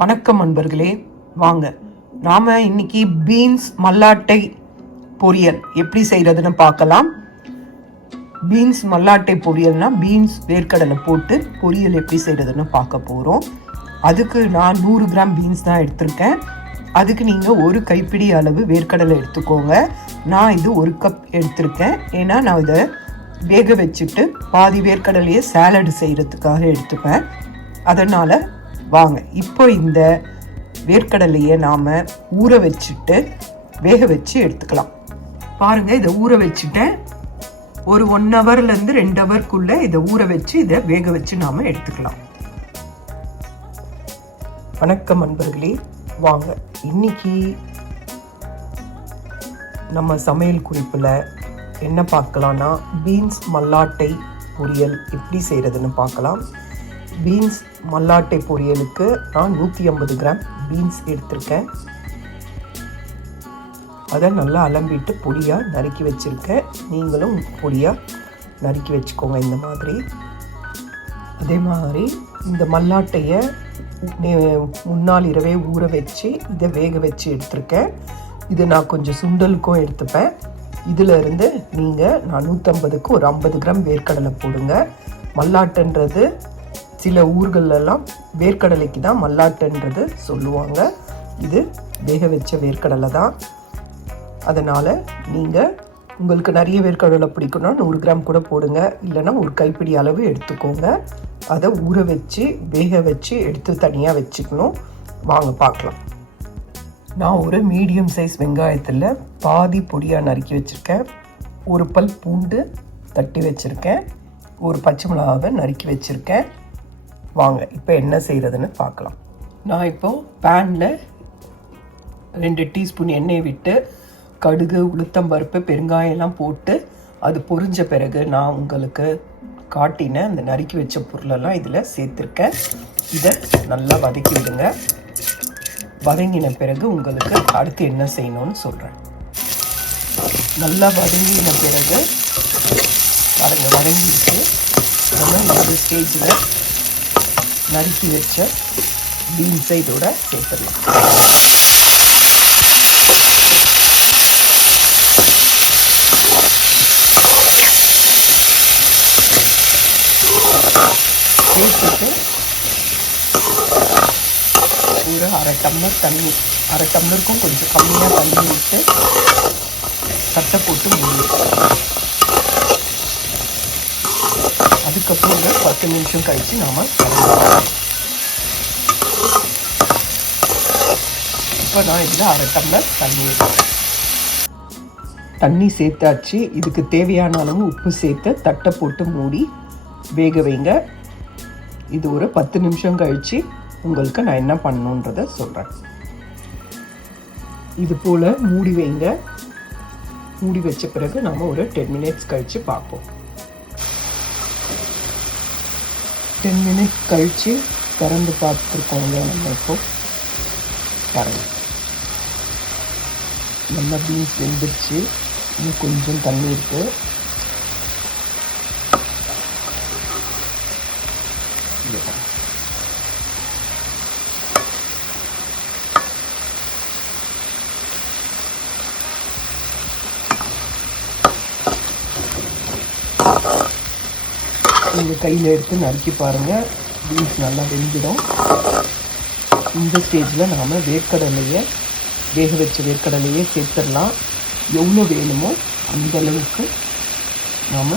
வணக்கம் நண்பர்களே, வாங்க நாம இன்னைக்கு பீன்ஸ் மல்லாட்டை பொரியல் எப்படி செய்யறதுன்னு பார்க்கலாம். பீன்ஸ் மல்லாட்டை பொரியல்னா பீன்ஸ் வேர்க்கடலை போட்டு பொரியல் எப்படி செய்யறதுன்னு பார்க்க போறோம். அதுக்கு நான் 100 கிராம் பீன்ஸ் தான் எடுத்திருக்கேன். அதுக்கு நீங்கள் ஒரு கைப்பிடி அளவு வேர்க்கடலை எடுத்துக்கோங்க. நான் இது 1 கப் எடுத்திருக்கேன். ஏன்னா நான் இதை வேக வச்சுட்டு பாதி வேர்க்கடலையே சாலட் செய்கிறதுக்காக எடுத்துப்பேன். அதனால் வாங்க இப்போ இந்த வேர்க்கடலையை நாம் ஊற வச்சுட்டு வேக வச்சு எடுத்துக்கலாம். பாருங்கள், இதை ஊற வச்சுட்டேன். ஒரு 1 ஹவர்லேருந்து 2 ஹவர்க்குள்ளே இதை ஊற வச்சு இதை வேக வச்சு நாம் எடுத்துக்கலாம். வணக்கம் நண்பர்களே, வாங்க இன்னைக்கு நம்ம சமையல் குறிப்பில் என்ன பார்க்கலான்னா பீன்ஸ் மல்லாட்டை பொரியல் எப்படி செய்கிறதுன்னு பார்க்கலாம். பீன்ஸ் மல்லாட்டை பொரியலுக்கு நான் 150 கிராம் பீன்ஸ் எடுத்திருக்கேன். அதை நல்லா அலம்பிட்டு பொடியாக நறுக்கி வச்சுருக்கேன். நீங்களும் பொடியாக நறுக்கி வச்சுக்கோங்க இந்த மாதிரி. அதே மாதிரி இந்த மல்லாட்டையை முன்னாள் இரவே ஊற வச்சு இதை வேக வச்சு எடுத்திருக்கேன். இது நான் கொஞ்சம் சுண்டலுக்கும் எடுத்துப்பேன். இதிலிருந்து நீங்கள் நான் 150க்கு ஒரு 50 கிராம் வேர்க்கடலை போடுங்க. மல்லாட்டுன்றது சில ஊர்களெல்லாம் வேர்க்கடலைக்கு தான் மல்லாட்டுன்றது சொல்லுவாங்க. இது வேக வச்ச வேர்க்கடலை தான். அதனால் நீங்கள் உங்களுக்கு நிறைய வேர்க்கடலை பிடிக்கும்னா 100 கிராம் கூட போடுங்க. இல்லைன்னா ஒரு கைப்பிடி அளவு எடுத்துக்கோங்க. அதை ஊற வச்சு வேக வச்சு எடுத்து தனியாக வச்சுக்கணும். வாங்க பார்க்கலாம். நான் ஒரு மீடியம் சைஸ் வெங்காயத்தில் பாதி பொடியாக நறுக்கி வச்சுருக்கேன். ஒரு பல் பூண்டு தட்டி வச்சுருக்கேன். ஒரு பச்சை மிளகாவை நறுக்கி வச்சுருக்கேன். வாங்க இப்போ என்ன செய்கிறதுன்னு பார்க்கலாம். நான் இப்போது பேனில் 2 டீஸ்பூன் எண்ணெய் விட்டு கடுகு, உளுத்தம்பருப்பு, பெருங்காயெல்லாம் போட்டு அது பொரிஞ்ச பிறகு நான் உங்களுக்கு காட்டின அந்த நறுக்கி வச்ச பொருளெல்லாம் இதில் சேர்த்துருக்கேன். இதை நல்லா வதக்கி விடுங்க. வதங்கின பிறகு உங்களுக்கு அடுத்து என்ன செய்யணும்னு சொல்கிறேன். நல்லா வதங்கின பிறகு பாருங்கள், வதங்கிட்டு நம்ம இந்த ஸ்டேஜில் நறுக்கி வச்ச பீன்ஸை இதோட சேர்த்துடலாம். சேர்த்துட்டு ஒரு அரை டம்ளர் தண்ணி, அரை டம்ளருக்கும் கொஞ்சம் கம்மியாக தண்ணி விட்டு தட்டை போட்டு மூடி. அதுக்கப்புறம் 10 நிமிஷம் கழித்து நாம் இப்போ நான் இதில் அரை டம்ளர் தண்ணி சேர்த்தாச்சு. இதுக்கு தேவையான அளவு உப்பு சேர்த்து தட்டை போட்டு மூடி வேக வைங்க. இது ஒரு 10 நிமிஷம் கழித்து உங்களுக்கு நான் என்ன பண்ணணுன்றதை சொல்கிறேன். இது போல் மூடி வைங்க. மூடி வச்ச பிறகு நாம் ஒரு 10 மினிட்ஸ் கழித்து பார்ப்போம். 10 மினிட்ஸ் கழித்து திறந்து பார்த்துருக்கோங்க. நம்ம இப்போ பாருங்கள், நல்லா பீன்ஸ் வெந்துருச்சு. இன்னும் கொஞ்சம் தண்ணி இருக்குது. நீங்கள் கையில் எடுத்து நறுக்கி பாருங்கள், பீன்ஸ் நல்லா வெந்துடும். இந்த ஸ்டேஜில் நாம் வேர்க்கடலையை வேக வச்ச வேர்க்கடலையே சேர்த்துடலாம். எவ்வளோ வேணுமோ அந்த அளவுக்கு நாம்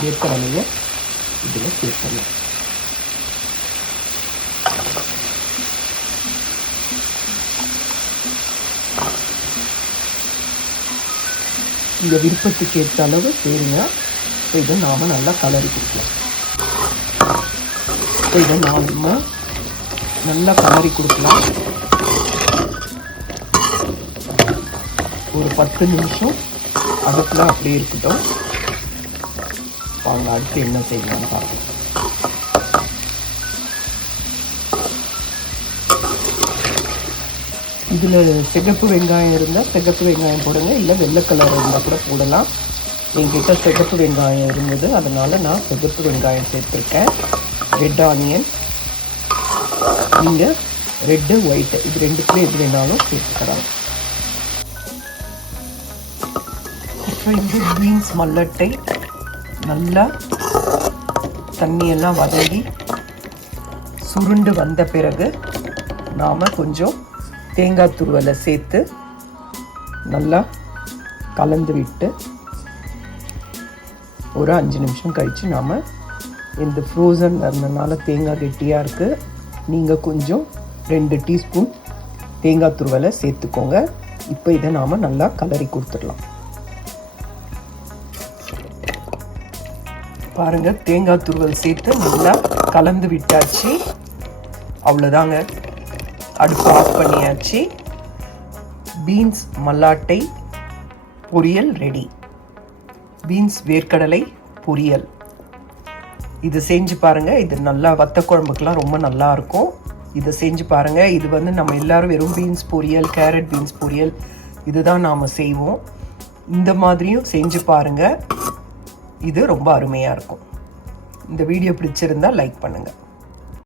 வேர்க்கடலையை இதில் சேர்த்துடலாம். இந்த விருப்பத்துக்கு ஏற்ற அளவு சேருங்க. இதை நாம் நல்லா கலரி கொடுக்கலாம். இதை நாம் நல்லா கலரி கொடுக்கலாம். ஒரு 10 நிமிஷம் அடுப்பில் அப்படியே இருக்கட்டும். வாங்க அடுத்து என்ன செய்யலாம்னு பார்க்கலாம். இதில் சிகப்பு வெங்காயம் இருந்தால் சிகப்பு வெங்காயம் போடுங்க. இல்லை வெள்ளை கலர் இருந்தால் கூட போடலாம். என்கிட்ட சிகப்பு வெங்காயம் இருந்தது, அதனால் நான் சிகப்பு வெங்காயம் சேர்த்துருக்கேன். ரெட் ஆனியன் நீங்கள் ரெட்டு ஒயிட்டு இது ரெண்டுத்துல எது வேணாலும் சேர்த்துக்கலாம். இப்போ இந்த பீன்ஸ் மல்லட்டை நல்லா தண்ணியெல்லாம் வதங்கி சுருண்டு வந்த பிறகு நாம் கொஞ்சம் தேங்காய் துருவலை சேர்த்து நல்லா கலந்து விட்டு ஒரு 5 நிமிஷம் கழித்து நாம் இந்த ஃப்ரோசன் இருந்ததுனால தேங்காய் கெட்டியாக இருக்குது, நீங்கள் கொஞ்சம் 2 டீஸ்பூன் தேங்காய் துருவலை சேர்த்துக்கோங்க. இப்போ இதை நாம் நல்லா கலரி கொடுத்துடலாம். பாருங்கள், தேங்காய் துருவல் சேர்த்து நல்லா கலந்து விட்டாச்சு. அவ்வளோதாங்க, அடுப்பு ஆஃப் பண்ணியாச்சு. பீன்ஸ் மல்லாட்டை பொரியல் ரெடி. பீன்ஸ் வேர்க்கடலை பொரியல் இது செஞ்சு பாருங்கள். இது நல்லா வத்த குழம்புக்கெலாம் ரொம்ப நல்லா இருக்கும். இதை செஞ்சு பாருங்கள். இது நம்ம எல்லாரும் வெறும் பீன்ஸ் பொரியல், கேரட் பீன்ஸ் பொரியல் இதுதான் நாம் செய்வோம். இந்த மாதிரியும் செஞ்சு பாருங்கள், இது ரொம்ப அருமையாக இருக்கும். இந்த வீடியோ பிடிச்சிருந்தால் லைக் பண்ணுங்கள்.